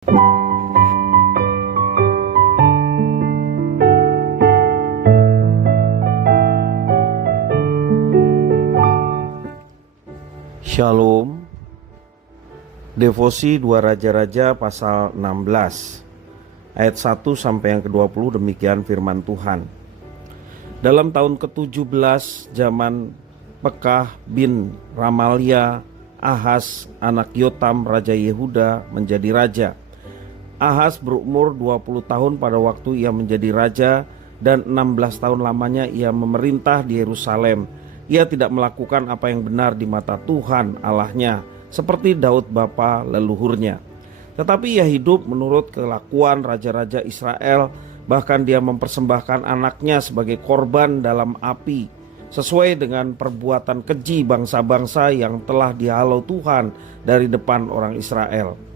Shalom. Devosi 2 Raja-Raja pasal 16 ayat 1 sampai yang ke-20, demikian firman Tuhan. Dalam tahun ke-17 zaman Pekah bin Ramalia, Ahaz anak Yotam raja Yehuda menjadi raja. Ahaz berumur 20 tahun pada waktu ia menjadi raja, dan 16 tahun lamanya ia memerintah di Yerusalem. Ia tidak melakukan apa yang benar di mata Tuhan Allahnya, seperti Daud bapa leluhurnya. Tetapi ia hidup menurut kelakuan raja-raja Israel, bahkan dia mempersembahkan anaknya sebagai korban dalam api, sesuai dengan perbuatan keji bangsa-bangsa yang telah dihalau Tuhan dari depan orang Israel.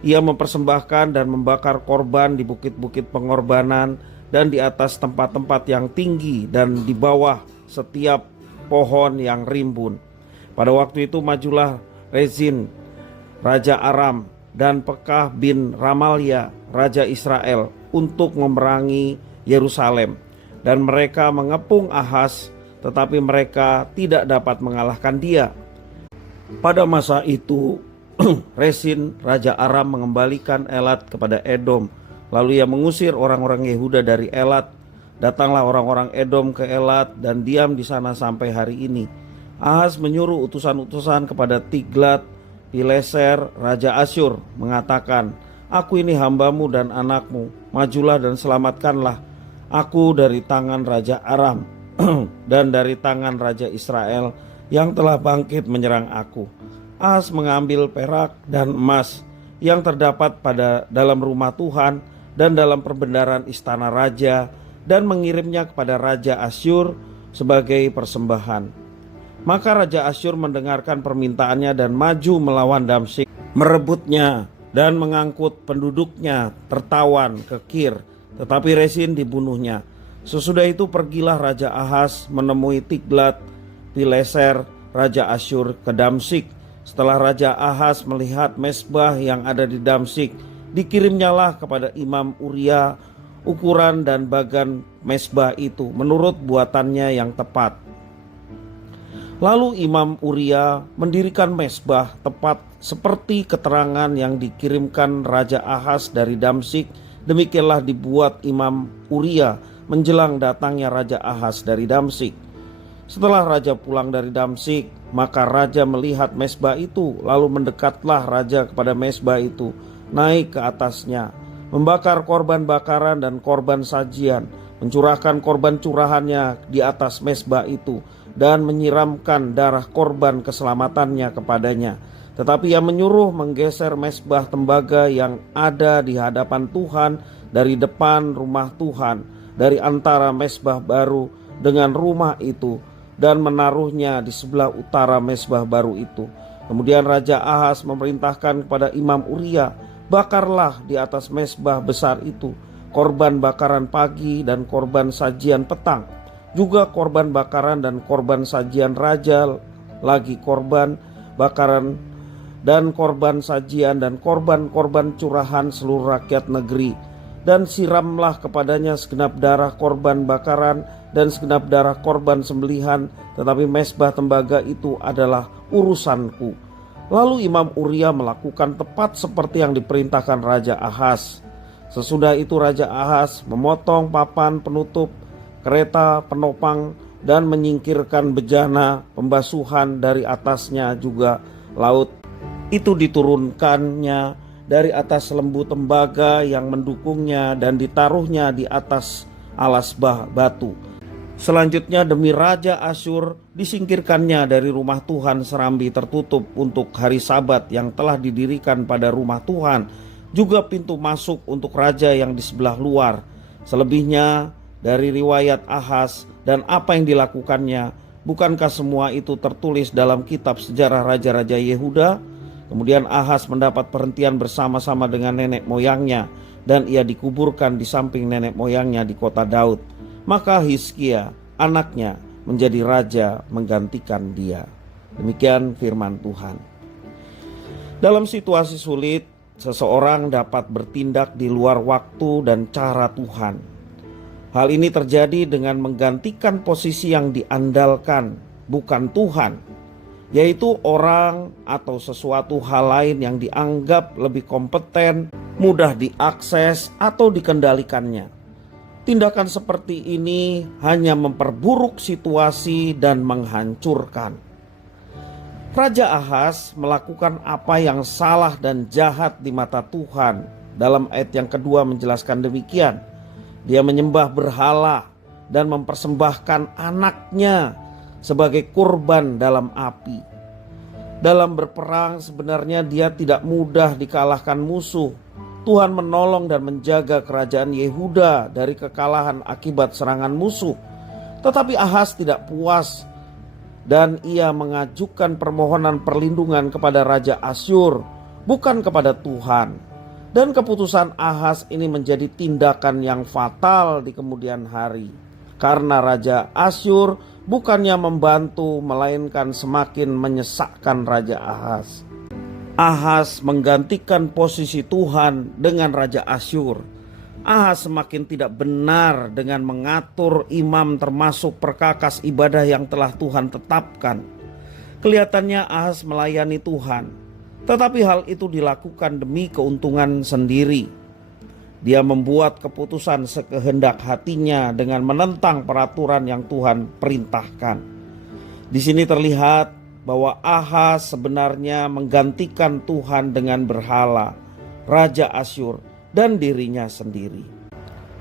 Ia mempersembahkan dan membakar korban di bukit-bukit pengorbanan dan di atas tempat-tempat yang tinggi dan di bawah setiap pohon yang rimbun. Pada waktu itu majulah Rezin raja Aram dan Pekah bin Ramalia raja Israel untuk memerangi Yerusalem, dan mereka mengepung Ahaz, tetapi mereka tidak dapat mengalahkan dia. Pada masa itu Rezin raja Aram mengembalikan Elat kepada Edom. Lalu ia mengusir orang-orang Yehuda dari Elat. Datanglah orang-orang Edom ke Elat dan diam di sana sampai hari ini. Ahaz menyuruh utusan-utusan kepada Tiglat-Pileser raja Asyur, mengatakan, "Aku ini hambamu dan anakmu, majulah dan selamatkanlah aku dari tangan raja Aram dan dari tangan raja Israel yang telah bangkit menyerang aku." Ahaz mengambil perak dan emas yang terdapat pada dalam rumah Tuhan dan dalam perbendaharaan istana raja, dan mengirimnya kepada raja Asyur sebagai persembahan. Maka raja Asyur mendengarkan permintaannya dan maju melawan Damsyik, merebutnya dan mengangkut penduduknya tertawan ke Kir, tetapi Rezin dibunuhnya. Sesudah itu pergilah raja Ahaz menemui Tiglat-Pileser raja Asyur ke Damsyik. Setelah raja Ahaz melihat mezbah yang ada di Damsyik, dikirimnyalah kepada Imam Uria ukuran dan bagan mezbah itu menurut buatannya yang tepat. Lalu Imam Uria mendirikan mezbah tepat seperti keterangan yang dikirimkan raja Ahaz dari Damsyik. Demikianlah dibuat Imam Uria menjelang datangnya raja Ahaz dari Damsyik. Setelah raja pulang dari Damsyik, maka raja melihat mezbah itu, lalu mendekatlah raja kepada mezbah itu, naik ke atasnya, membakar korban bakaran dan korban sajian, mencurahkan korban curahannya di atas mezbah itu, dan menyiramkan darah korban keselamatannya kepadanya. Tetapi ia menyuruh menggeser mezbah tembaga yang ada di hadapan Tuhan dari depan rumah Tuhan, dari antara mezbah baru dengan rumah itu, dan menaruhnya di sebelah utara mezbah baru itu. Kemudian raja Ahaz memerintahkan kepada Imam Uria, "Bakarlah di atas mezbah besar itu korban bakaran pagi dan korban sajian petang, juga korban bakaran dan korban sajian raja, lagi korban bakaran dan korban sajian dan korban-korban curahan seluruh rakyat negeri. Dan siramlah kepadanya segenap darah korban bakaran dan segenap darah korban sembelihan, tetapi mezbah tembaga itu adalah urusanku." Lalu Imam Uria melakukan tepat seperti yang diperintahkan raja Ahaz. Sesudah itu raja Ahaz memotong papan penutup, kereta penopang, dan menyingkirkan bejana pembasuhan dari atasnya, juga laut itu diturunkannya dari atas lembu tembaga yang mendukungnya dan ditaruhnya di atas alas batu. Selanjutnya demi raja Asyur disingkirkannya dari rumah Tuhan serambi tertutup untuk hari Sabat yang telah didirikan pada rumah Tuhan, juga pintu masuk untuk raja yang di sebelah luar. Selebihnya dari riwayat Ahaz dan apa yang dilakukannya, bukankah semua itu tertulis dalam kitab sejarah raja-raja Yehuda? Kemudian Ahaz mendapat perhentian bersama-sama dengan nenek moyangnya, dan ia dikuburkan di samping nenek moyangnya di kota Daud. Maka Hizkia anaknya menjadi raja menggantikan dia. Demikian firman Tuhan. Dalam situasi sulit, seseorang dapat bertindak di luar waktu dan cara Tuhan. Hal ini terjadi dengan menggantikan posisi yang diandalkan, bukan Tuhan, yaitu orang atau sesuatu hal lain yang dianggap lebih kompeten, mudah diakses atau dikendalikannya. Tindakan seperti ini hanya memperburuk situasi dan menghancurkan. Raja Ahaz melakukan apa yang salah dan jahat di mata Tuhan. Dalam ayat yang kedua menjelaskan demikian. Dia menyembah berhala dan mempersembahkan anaknya sebagai kurban dalam api. Dalam berperang sebenarnya dia tidak mudah dikalahkan musuh. Tuhan menolong dan menjaga kerajaan Yehuda dari kekalahan akibat serangan musuh. Tetapi Ahaz tidak puas dan ia mengajukan permohonan perlindungan kepada Raja Asyur, bukan kepada Tuhan. Dan keputusan Ahaz ini menjadi tindakan yang fatal di kemudian hari. Karena Raja Asyur bukannya membantu, melainkan semakin menyesakkan Raja Ahaz. Ahaz menggantikan posisi Tuhan dengan Raja Asyur. Ahaz semakin tidak benar dengan mengatur imam termasuk perkakas ibadah yang telah Tuhan tetapkan. Kelihatannya Ahaz melayani Tuhan, tetapi hal itu dilakukan demi keuntungan sendiri. Dia membuat keputusan sekehendak hatinya dengan menentang peraturan yang Tuhan perintahkan. Di sini terlihat bahwa Ahaz sebenarnya menggantikan Tuhan dengan berhala, Raja Asyur, dan dirinya sendiri.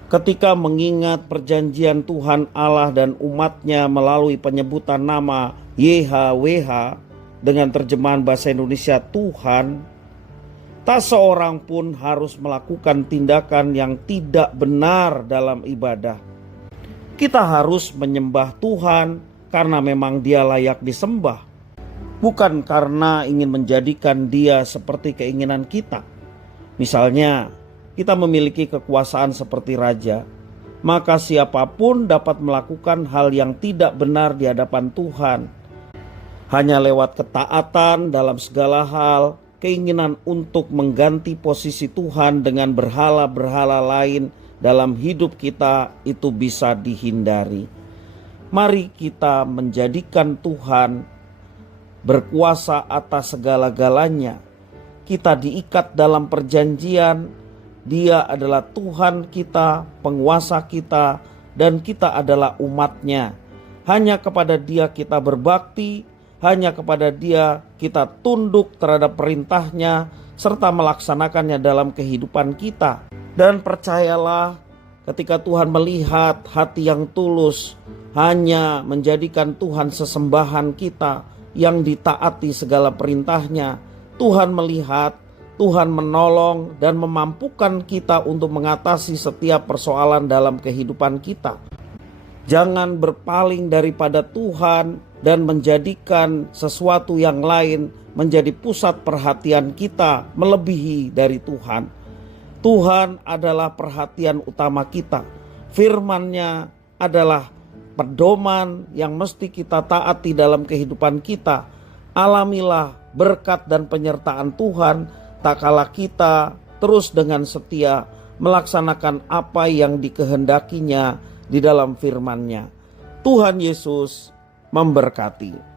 Ketika mengingat perjanjian Tuhan Allah dan umatnya melalui penyebutan nama YHWH dengan terjemahan bahasa Indonesia Tuhan, tak seorang pun harus melakukan tindakan yang tidak benar dalam ibadah. Kita harus menyembah Tuhan karena memang Dia layak disembah, bukan karena ingin menjadikan Dia seperti keinginan kita. Misalnya, kita memiliki kekuasaan seperti raja, maka siapapun dapat melakukan hal yang tidak benar di hadapan Tuhan. Hanya lewat ketaatan dalam segala hal, keinginan untuk mengganti posisi Tuhan dengan berhala-berhala lain dalam hidup kita itu bisa dihindari. Mari kita menjadikan Tuhan berkuasa atas segala-galanya. Kita diikat dalam perjanjian. Dia adalah Tuhan kita, penguasa kita, dan kita adalah umatnya. Hanya kepada Dia kita berbakti, hanya kepada Dia kita tunduk terhadap perintahnya, serta melaksanakannya dalam kehidupan kita. Dan percayalah, ketika Tuhan melihat hati yang tulus, hanya menjadikan Tuhan sesembahan kita yang ditaati segala perintahnya, Tuhan melihat, Tuhan menolong dan memampukan kita untuk mengatasi setiap persoalan dalam kehidupan kita. Jangan berpaling daripada Tuhan dan menjadikan sesuatu yang lain menjadi pusat perhatian kita melebihi dari Tuhan. Tuhan adalah perhatian utama kita. Firman-Nya adalah pedoman yang mesti kita taati dalam kehidupan kita. Alamilah berkat dan penyertaan Tuhan tak kala kita terus dengan setia melaksanakan apa yang dikehendakinya di dalam firman-Nya. Tuhan Yesus memberkati.